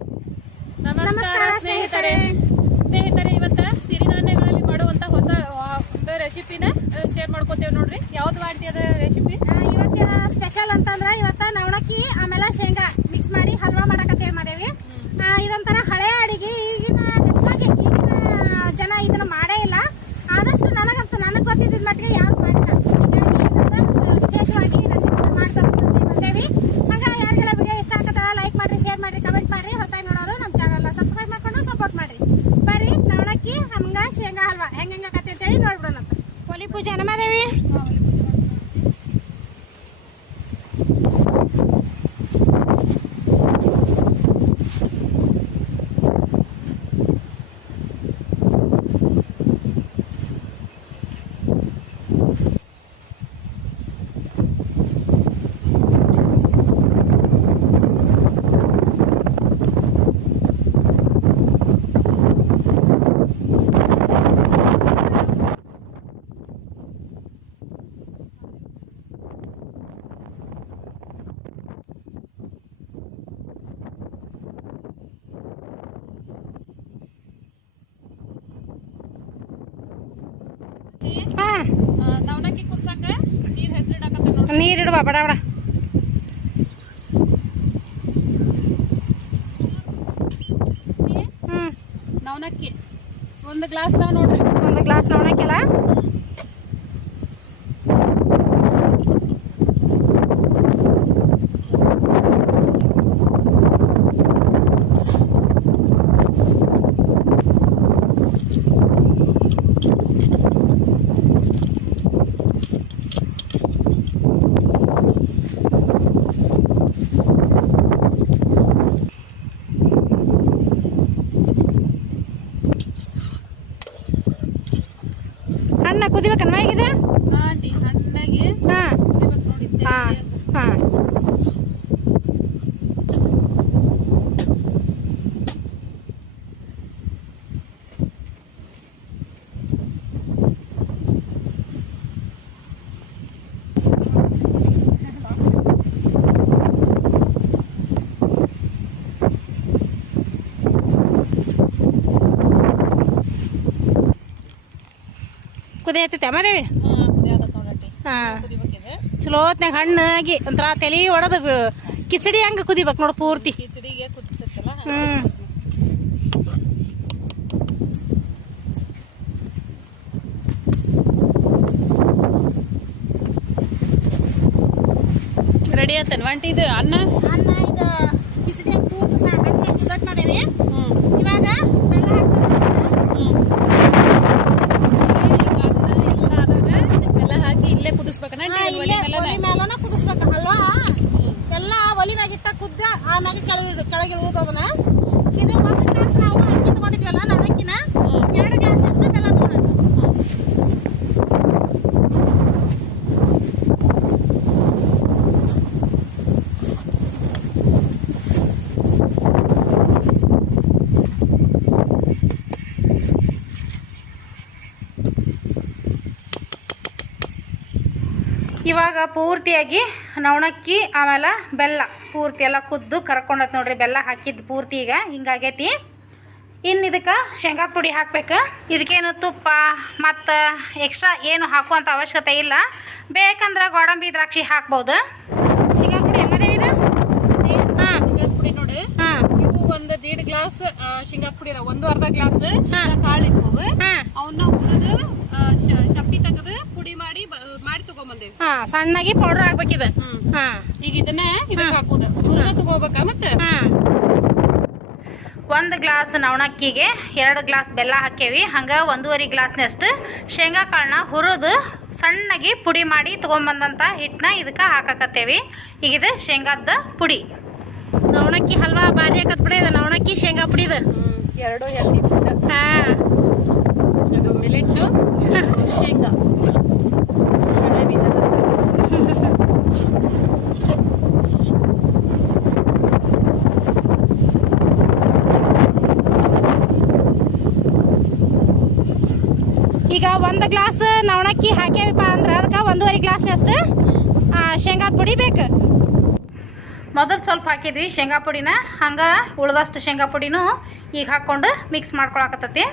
ನಮಸ್ಕಾರ ಸ್ನೇಹಿತರೆ. ಸ್ನೇಹಿತರೆ. ಇವತ್ತ ಸಿರಿಧಾನ್ಯಗಳಲ್ಲಿ ಮಾಡುವಂತ ಹೊಸ ಒಂದು ರೆಸಿಪಿನ ಶೇರ್ ಮಾಡ್ಕೋತೇವೆ ನೋಡ್ರಿ. ಯಾವ್ದು ಮಾಡ್ತಿ ರೆಸಿಪಿ ಇವತ್ತಿನ ಸ್ಪೆಷಲ್ ಅಂತಂದ್ರ ಇವತ್ತ ನವಣಕ್ಕಿ ಆಮೇಲೆ ಶೇಂಗಾ ಮಿಕ್ಸ್ ಮಾಡಿ ಹಲ್ವಾ ಮಾಡಕತ್ತೇವೆ ಮಾದೇವಿ ಆ, ಇದೊಂಥರ ಹಳೆ ಅಡಿಗೆ ಈಗಿನ ಹೆಚ್ಚಾಗಿ ಈಗಿನ ಜನ ಇದನ್ನ ಮಾಡೇ ಇಲ್ಲ ಆದಷ್ಟು ನನಗಂತ ನನಗ್ ಗೊತ್ತಿದ್ದ ಮಟ್ಟಿಗೆ ಯಾರು ಮಾಡಿಲ್ಲ ಹೀಗಾಗಿ ಇದನ್ನ ವಿಶೇಷವಾಗಿ ರೆಸಿಪಿ ಮಾಡ್ತಾ ಬಂದೇವಿ ಹಂಗ ಯಾರಿಗೆಲ್ಲ ವಿಡಿಯೋ ಇಷ್ಟ ಆಗತ್ತಲ್ಲ ಲೈಕ್ ಮಾಡ್ರಿ ಕಮೆಂಟ್ ಮಾಡ್ರಿ. ಹೊತ್ತಾಗಿ ನೋಡೋರು ನಮ್ಮ ಚಾನಲ್ ಸಬ್ಸ್ಕ್ರೈಬ್ ಮಾಡ್ಕೊಂಡು ಸಪೋರ್ಟ್ ಮಾಡ್ರಿ. ಬರ್ರಿ ನವಣಕ್ಕಿ ಹಂಗ ಶೇಂಗಾ ಹಲ್ವಾ. ಹೆಂಗ ಹೆಂಗಾಕತ್ತೆ ಅಂತೇಳಿ ನೋಡ್ಬಿಡೋಣ ಹೋಲಿ ಪೂಜೆ ನಮ್ಮದೇವಿ ನೀರಿಡುವ ಬಡ ಬಡ. ಹ್ಮ್. ನವನಕ್ಕಿ ಒಂದು ಗ್ಲಾಸ್ ನಾವು ನೋಡ್ರಿ. ಒಂದು ಗ್ಲಾಸ್ ನೋಡಕ್ಕೆಲ್ಲ ಹಣ್ಣ ಕುದಿಬೇಕನ್ವ ಹೇಗಿದೆ ಮಾಡಿ ಹಣ್ಣಾಗಿ ಹಾ ಕುದಿಬೇಕು ನೋಡಿ ಹಾ ಹಾ ಕುದಿಯತ್ತೈತೆ ಅಮ್ಮದೇವಿ ಹಾ ಕುದಿಯಾಕತ್ತ ನೋಡಟ್ಟಿ ಹಾ. ಕುದಿಬೇಕಿದೆ. ಚಲೋ ಹೊತ್ನ್ಯಾಗ ಹಣ್ಣಾಗಿ ಒಂಥರ ತಲೆ ಒಡದ ಕಿಚಡಿ ಹಂಗ ಕುದಿಬೇಕು ನೋಡು ಪೂರ್ತಿ. ಹ್ಮ್. ರೆಡಿ ಆತನ್ ಒಂಟಿ ಇದು ಅನ್ನ ಅನ್ನ ಇದು ಕಿಚಡಿ ಹಂಗ ಪೂರ್ತಿ ಸಹ ಹಣ್ಣು ಕುದಕ್ ಮಾಡೇವಿ ಹ್ಮ್ ಇವಾಗ ಬೆಲ್ಲ ಹಾಕ್ತಾರೆ ಎಲ್ಲ ಆದಾಗ ಇದನ್ನೆಲ್ಲ ಹಾಕಿ ಇಲ್ಲೇ ಕುದಿಸ್ಬೇಕನ್ನ ಹಾ, ಇಲ್ಲೇ ಒಲಿ ಮೇಲನ ಕುದಿಸ್ಬೇಕು ಅಲ್ವಾ ಎಲ್ಲ ಒಲಿ ಮ್ಯಾಗಿಟ್ಟ ಕುದ್ದ ಆಮ್ಯಾಗ ಕೆಳಗೆ ಕೆಳಗೆ ಇಳುವುದು ಅದನ್ನ ಇದು ಒಂದು ಗ್ಲಾಸ್ ನಾವು ಅಕ್ಕಿ ತಗೊಂಡಿದ್ವಲ್ಲ ನವಣಕ್ಕಿನ ಎರಡು ಗ್ಲಾಸ್ ಅಷ್ಟು ಬೆಲ್ಲ ತಗೊಂಡಿದ್ವಿ ಇವಾಗ ಪೂರ್ತಿಯಾಗಿ ನವಣಕ್ಕಿ ಆಮೇಲೆ ಬೆಲ್ಲ ಪೂರ್ತಿ ಎಲ್ಲ ಕುದ್ದು ಕರ್ಕೊಂಡತ್ ನೋಡ್ರಿ, ಬೆಲ್ಲ ಹಾಕಿದ್ದು ಪೂರ್ತಿ ಈಗ ಹಿಂಗಾಗೈತಿ. ಇನ್ನು ಇದಕ್ಕೆ ಶೇಂಗಾ ಪುಡಿ ಹಾಕ್ಬೇಕು. ಇದಕ್ಕೇನು ತುಪ್ಪ, ಮತ್ತು ಎಕ್ಸ್ಟ್ರಾ ಏನು ಹಾಕುವಂಥ ಅವಶ್ಯಕತೆ ಇಲ್ಲ. ಬೇಕಂದ್ರೆ ಗೋಡಂಬಿ, ದ್ರಾಕ್ಷಿ ಹಾಕ್ಬೋದು ಶೇಂಗಾ ಪುಡಿ ಹೆಂಗದೇವಿ ಇದು ಹಾಂ ಶೇಂಗಾ ಪುಡಿ ನೋಡಿ ಹಾಂ ಇವು ಒಂದು ದೀಡ್ ಗ್ಲಾಸ್ ಶೇಂಗಾ ಪುಡಿ ಅದ ಒಂದು ಅರ್ಧ ಗ್ಲಾಸ್ ಶೇಂಗಾ ಕಾಳು ಅವನ್ನ ಹುರಿದು ಶಕ್ತಿ ತೆಗೆದು ಪುಡಿ ಮಾಡಿ ಮಾಡಿ ತಗೊಂಬಂದೇವಿ. ಹಾಂ ಸಣ್ಣಗೆ ಪೌಡ್ರ್ ಆಗ್ಬೇಕಿದು. ಹಾಂ. ಈಗ ಇದನ್ನ ಇದಕ್ಕೆ ಹಾಕೋದು. ಹುರಿದ ತಗೋಬೇಕಾ ಮತ್ತೆ? ಹಾಂ. ಒಂದು ಗ್ಲಾಸ್ ನವಣಕ್ಕಿಗೆ ಎರಡು ಗ್ಲಾಸ್ ಬೆಲ್ಲ ಹಾಕೇವಿ. ಹಂಗೆ ಒಂದೂವರೆ ಗ್ಲಾಸ್ನಷ್ಟು ಶೇಂಗಾ ಕಾಳನ್ನ ಹುರಿದು ಸಣ್ಣಗೆ ಪುಡಿ ಮಾಡಿ ತೊಗೊಂಬಂದಂಥ ಹಿಟ್ಟನ್ನ ಇದಕ್ಕೆ ಹಾಕಕತ್ತೇವಿ. ಈಗ ಇದು ಶೇಂಗಾದ ಪುಡಿ. ನವಣಕ್ಕಿ ಹಲ್ವಾ ಬಾರಿ ಹಾಕತ್ ಬಿಡ ಇದು ನವಣಕ್ಕಿ ಶೇಂಗಾ ಪುಡಿ ಇದು. ಎರಡು ಹೆಲ್ದಿ ಫುಡ್ ಹಾಂ. ಇದು ಮಿಲೆಟ್ಟು ಶೇಂಗಾ. ಈಗ ಒಂದು ಗ್ಲಾಸ್ ನವಣಕ್ಕಿ ಹಾಕ್ಯಾವಿಪ್ಪ ಅಂದ್ರೆ ಅದಕ್ಕೆ ಒಂದೂವರೆ ಗ್ಲಾಸ್ನಷ್ಟು ಶೇಂಗಾದ ಪುಡಿ ಬೇಕು. ಮೊದಲು ಸ್ವಲ್ಪ ಹಾಕಿದ್ವಿ ಶೇಂಗಾ ಪುಡಿನ. ಹಂಗೆ ಉಳ್ದಷ್ಟು ಶೇಂಗಾ ಪುಡಿನೂ ಈಗ ಹಾಕ್ಕೊಂಡು ಮಿಕ್ಸ್ ಮಾಡ್ಕೊಳಕತ್ತೈತಿ.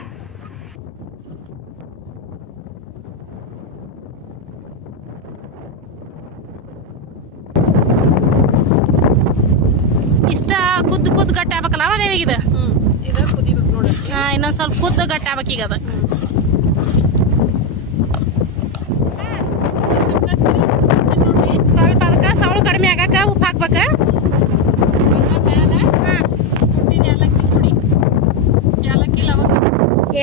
ಇಷ್ಟ ಕುದ್ದು ಕುದ್ದು ಗಟ್ಟಿ ಆಗ್ಬೇಕಲ್ಲ ದೇವಿಗೆ ಇದು? ಕುದಿಬೇಕು ನೋಡಿ. ಹಾಂ ಇನ್ನೊಂದು ಸ್ವಲ್ಪ ಕುದ್ದು ಗಟ್ಟಿ ಆಗ್ಬೇಕು ಈಗ ಅದು. ಸ್ವಲ್ಪ ಅದಕ್ಕೆ ಸವಳು ಕಡಿಮೆ ಆಗಕ್ಕೆ ಉಪ್ಪು ಹಾಕ್ಬೇಕು ಹಂಗ ಮ್ಯಾಲ ಹಾಂ ಹುಟ್ಟಿದ ಏಲಕ್ಕಿ ಪುಡಿ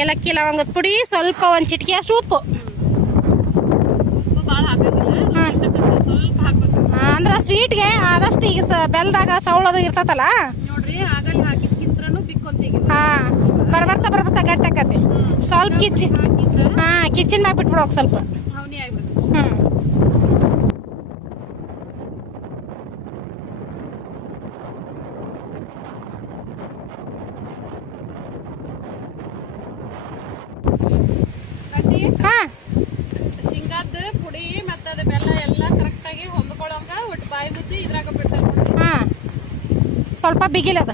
ಏಲಕ್ಕಿ ಲವಂಗ ಲವಂಗದ ಪುಡಿ ಸ್ವಲ್ಪ ಒಂದು ಚಿಟಿಕೆ ಅಷ್ಟು ಉಪ್ಪು. ಅಂದ್ರೆ ಸ್ವೀಟ್ಗೆ ಆದಷ್ಟು ಈಗ ಬೆಲ್ದಾಗ ಸೌಳದು ಇರ್ತತಲ್ಲ? ಹಾಂ ಬರ್ಬರ್ತಾ ಬರ್ಬರ್ತಾ ಗಟ್ಟಾಕತಿ. ಸ್ವಲ್ಪ ಕಿಚ್ಚಿ ಹಾ ಕಿಚ್ಚಿನ ಮ್ಯಾಗ ಬಿಟ್ಬಿಡೋಕೆ ಸ್ವಲ್ಪ. ಹ್ಞೂ ಕಡ್ಡಿ ಹಾಂ ಶೇಂಗಾದ ಪುಡಿ ಮತ್ತು ಅದು ಬೆಲ್ಲ ಎಲ್ಲ ಕರೆಕ್ಟಾಗಿ ಹೊಂದ್ಕೊಳ್ಳೋಂಗ ಒಟ್ಟು ಬಾಯಿ ಮುಚ್ಚಿ ಇದ್ರಾಗ ಬಿಡ್ತಾರೆ ಹಾಂ. ಸ್ವಲ್ಪ ಬಿಗಿಲದ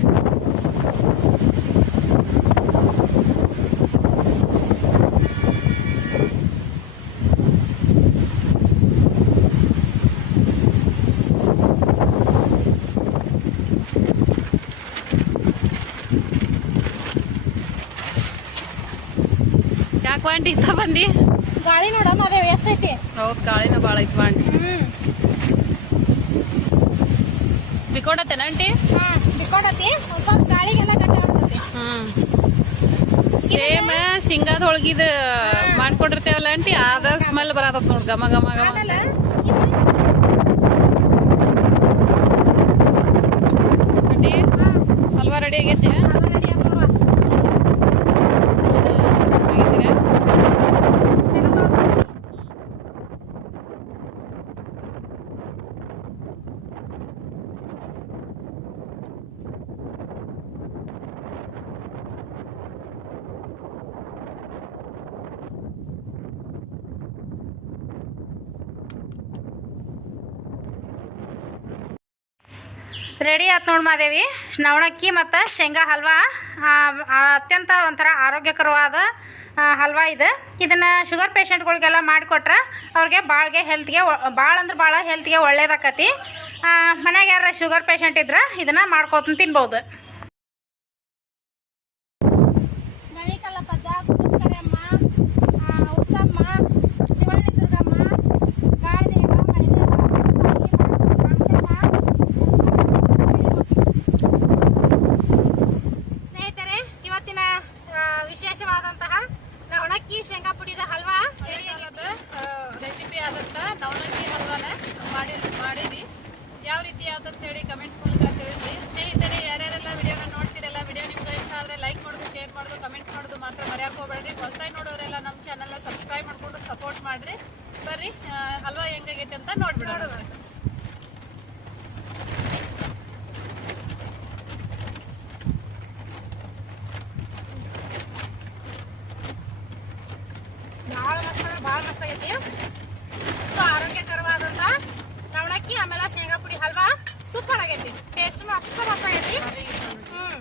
ಯಾಕೆ ವಾಂಟಿ ಇತ್ತ ಬಂದಿ ಗಾಳಿ ನೋಡಮ್ಮ ಅದೇ ಎಷ್ಟೈತಿ ಹೌದು ಕಾಳಿನ ಭಾಳ ಐತಿ ಬಾಂಡಿ ಹ್ಞೂ ಬಿಕ್ಕೊಂಡತ್ತೇನ ಆಂಟಿ ಒಂದು ಸ್ವಲ್ಪ ಗಾಳಿಗೆಲ್ಲ ಗಟ್ಟಿ ಹ್ಮ್. ಸೇಮ್ ಶೇಂಗಾದ ಹೋಳ್ಗಿದ ಮಾಡ್ಕೊಂಡಿರ್ತೇವಲ್ಲ ಆಂಟಿ ಆದ ಸ್ಮೆಲ್ ಬರತ್ತ ನೋಡ್ ಗಮ ಗಮ ಗಮ ಆಂಟಿ ಹಲ್ವಾ ರೆಡಿ ಆಗೈತೆ ರೆಡಿ ಆಯ್ತು ನೋಡಿ ಮಾದೇವಿ. ನವಣಕ್ಕಿ ಮತ್ತು ಶೇಂಗಾ ಹಲ್ವಾ. ಅತ್ಯಂತ ಒಂಥರ ಆರೋಗ್ಯಕರವಾದ ಹಲ್ವಾ ಇದು. ಇದನ್ನು ಶುಗರ್ ಪೇಷಂಟ್ಗಳಿಗೆಲ್ಲ ಮಾಡಿಕೊಟ್ರೆ ಅವ್ರಿಗೆ ಭಾಳಗೆ ಹೆಲ್ತ್ಗೆ ಭಾಳ ಅಂದ್ರೆ ಭಾಳ ಹೆಲ್ತ್ಗೆ ಒಳ್ಳೇದಾಕತಿ. ಮನೆಗೆ ಯಾರ ಶುಗರ್ ಪೇಷಂಟ್ ಇದ್ರೆ ಇದನ್ನು ಮಾಡ್ಕೊತ ತಿನ್ಬೋದು. ನವಣಕ್ಕಿ ಶೇಂಗಾ ಪುಡಿದ ಹಲ್ವಾ ರೆಸಿಪಿ ಆದಂತ ನವಲಕ್ಕಿ ಹಲ್ವಾನ ಮಾಡಿ ಮಾಡಿರಿ ಯಾವ ರೀತಿ ಆದಂತ ಹೇಳಿ ಕಮೆಂಟ್ ಮೂಲಕ ತಿಳಿಸಿ. ಸ್ನೇಹಿತರೆ, ಯಾರ್ಯಾರೆಲ್ಲ ವಿಡಿಯೋನ ನೋಡ್ತಿರಲ್ಲ, ವಿಡಿಯೋ ನಿಮ್ಗೆ ಇಷ್ಟ ಆದ್ರೆ ಲೈಕ್ ಮಾಡುದು ಶೇರ್ ಮಾಡೋದು ಕಮೆಂಟ್ ಮಾಡೋದು ಮಾತ್ರ ಮರ್ಯಾಕ ಹೋಗ್ಬೇಡ್ರಿ. ಹೊಸದಾಗಿ ನೋಡೋರೆಲ್ಲ ನಮ್ಮ ಚಾನಲ್ನ ಸಬ್ಸ್ಕ್ರೈಬ್ ಮಾಡ್ಕೊಂಡು ಸಪೋರ್ಟ್ ಮಾಡ್ರಿ. ಬರ್ರಿ ಹಲ್ವಾ ಹೆಂಗಾಗೈತೆ ಅಂತ ನೋಡ್ಬಿಡೋಣ ಭಾಳ ಮಸ್ತ್ ಆಗೈತಿ ಅಷ್ಟು ಆರೋಗ್ಯಕರವಾದಂತ ನವಣಕ್ಕಿ, ಆಮೇಲೆ ಶೇಂಗಾ ಪುಡಿ, ಹಲ್ವಾ. ಸೂಪರ್ ಆಗೈತಿ. ಟೇಸ್ಟ್ ಅಷ್ಟು ಮಸ್ತ್ ಆಗೈತಿ. ಹ್ಮ್.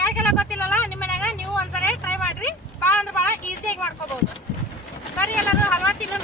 ಯಾರಿಗೆಲ್ಲ ಗೊತ್ತಿಲ್ಲಲ್ಲ, ನಿಮ್ಮ ಮನ್ಯಾಗ ನೀವು ಒಂದ್ಸರಿ ಟ್ರೈ ಮಾಡ್ರಿ. ಭಾಳ ಅಂದ್ರೆ ಭಾಳ ಈಸಿಯಾಗಿ ಮಾಡ್ಕೋಬಹುದು ಬರ್ರಿ ಎಲ್ಲರೂ, ಹಲ್ವಾ ತಿನ್ನೋಣ